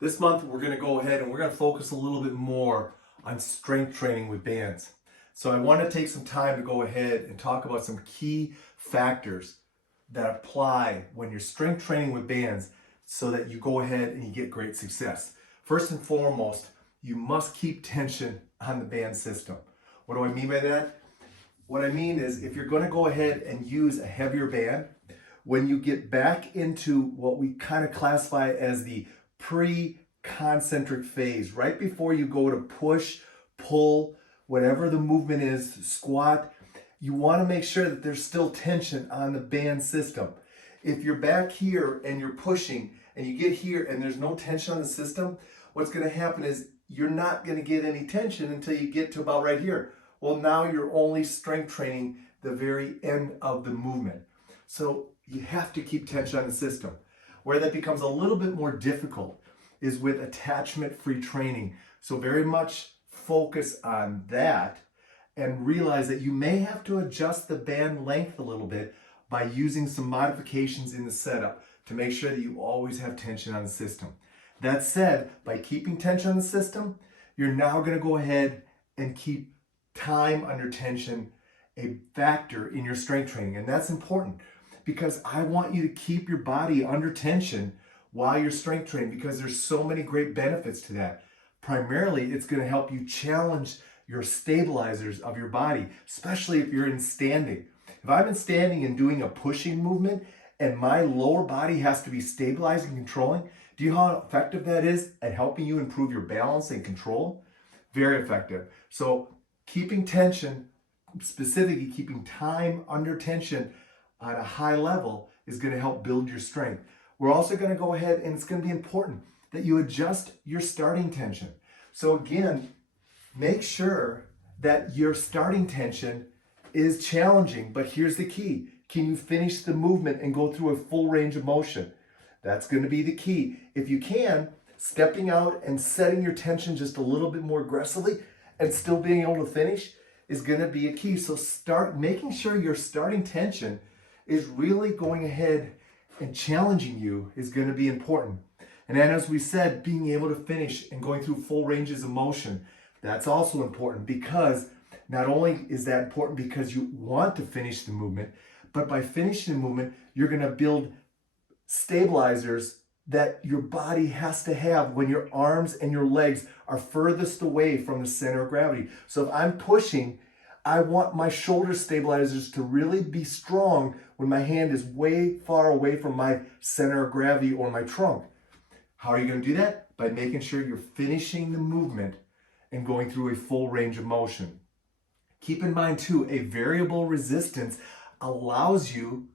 This month, we're going to go ahead and we're going to focus a little bit more on strength training with bands. So I want to take some time to go ahead and talk about some key factors that apply when you're strength training with bands so that you go ahead and you get great success. First and foremost, you must keep tension on the band system. What do I mean by that? What I mean is if you're going to go ahead and use a heavier band, when you get back into what we kind of classify as the pre-concentric phase, right before you go to push, pull, whatever the movement is, squat, you want to make sure that there's still tension on the band system. If you're back here and you're pushing and you get here and there's no tension on the system, what's going to happen is you're not going to get any tension until you get to about right here. Well, now you're only strength training the very end of the movement. So you have to keep tension on the system. Where that becomes a little bit more difficult is with attachment-free training. So very much focus on that and realize that you may have to adjust the band length a little bit by using some modifications in the setup to make sure that you always have tension on the system. That said, by keeping tension on the system, you're now going to go ahead and keep time under tension a factor in your strength training. And that's important because I want you to keep your body under tension while you're strength training because there's so many great benefits to that. Primarily, it's going to help you challenge your stabilizers of your body, especially if you're in standing. If I'm in standing and doing a pushing movement and my lower body has to be stabilized and controlling, do you know how effective that is at helping you improve your balance and control? Very effective. So keeping tension, specifically keeping time under tension on a high level is going to help build your strength. We're also going to go ahead and it's going to be important that you adjust your starting tension. So again, make sure that your starting tension is challenging, but here's the key. Can you finish the movement and go through a full range of motion? That's going to be the key. If you can, stepping out and setting your tension just a little bit more aggressively and still being able to finish is going to be a key. So start making sure your starting tension is really going ahead and challenging you is going to be important. And then as we said, being able to finish and going through full ranges of motion, that's also important because not only is that important because you want to finish the movement, but by finishing the movement, you're going to build stabilizers that your body has to have when your arms and your legs are furthest away from the center of gravity. So if I'm pushing, I want my shoulder stabilizers to really be strong when my hand is way far away from my center of gravity or my trunk. How are you going to do that? By making sure you're finishing the movement and going through a full range of motion. Keep in mind too, a variable resistance allows you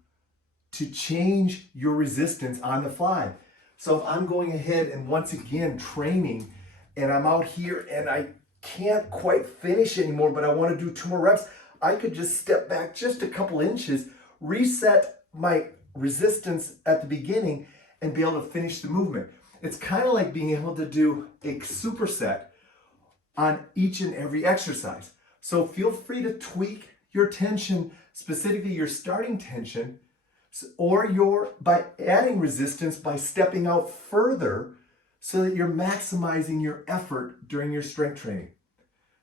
to change your resistance on the fly. So if I'm going ahead and once again training and I'm out here and I can't quite finish anymore, but I want to do 2 more reps, I could just step back just a couple inches, reset my resistance at the beginning and be able to finish the movement. It's kind of like being able to do a superset on each and every exercise. So feel free to tweak your tension, specifically your starting tension, or by adding resistance by stepping out further so that you're maximizing your effort during your strength training.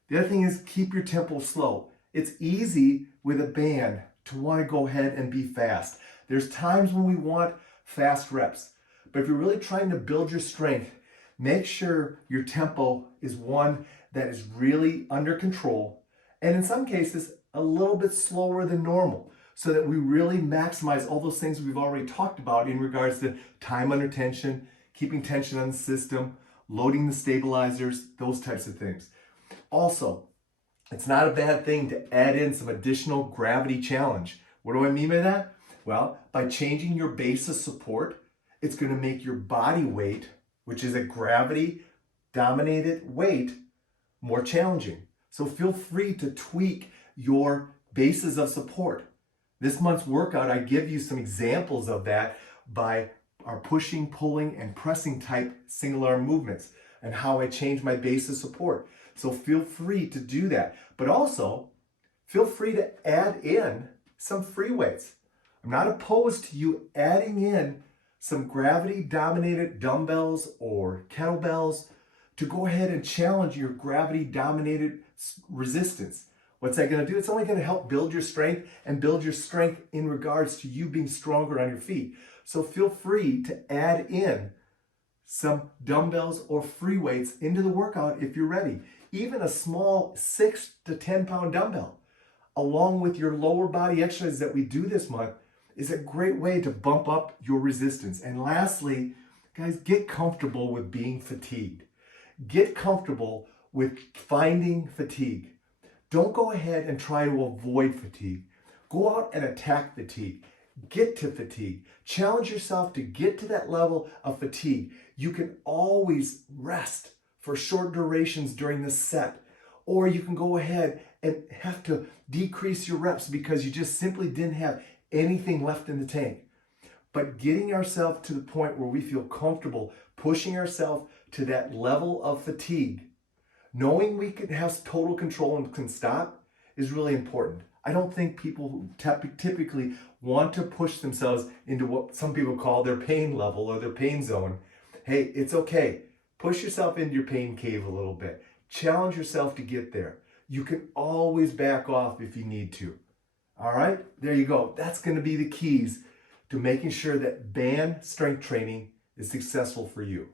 The other thing is keep your tempo slow. It's easy with a band to want to go ahead and be fast. There's times when we want fast reps, but if you're really trying to build your strength, make sure your tempo is one that is really under control and in some cases a little bit slower than normal so that we really maximize all those things we've already talked about in regards to time under tension, keeping tension on the system, loading the stabilizers, those types of things. Also, it's not a bad thing to add in some additional gravity challenge. What do I mean by that? Well, by changing your base of support, it's going to make your body weight, which is a gravity-dominated weight, more challenging. So feel free to tweak your bases of support. This month's workout, I give you some examples of that by our pushing, pulling, and pressing type single arm movements and how I change my base of support. So feel free to do that. But also, feel free to add in some free weights. I'm not opposed to you adding in some gravity dominated dumbbells or kettlebells to go ahead and challenge your gravity dominated resistance. What's that going to do? It's only going to help build your strength and build your strength in regards to you being stronger on your feet. So feel free to add in some dumbbells or free weights into the workout if you're ready. Even a small 6 to 10 pound dumbbell, along with your lower body exercises that we do this month, is a great way to bump up your resistance. And lastly, guys, get comfortable with being fatigued. Get comfortable with finding fatigue. Don't go ahead and try to avoid fatigue. Go out and attack fatigue. Get to fatigue. Challenge yourself to get to that level of fatigue. You can always rest for short durations during the set, or you can go ahead and have to decrease your reps because you just simply didn't have anything left in the tank. But getting ourselves to the point where we feel comfortable pushing ourselves to that level of fatigue, knowing we can have total control and can stop, is really important. I don't think people typically want to push themselves into what some people call their pain level or their pain zone. Hey, it's okay. Push yourself into your pain cave a little bit. Challenge yourself to get there. You can always back off if you need to. All right, there you go. That's going to be the keys to making sure that band strength training is successful for you.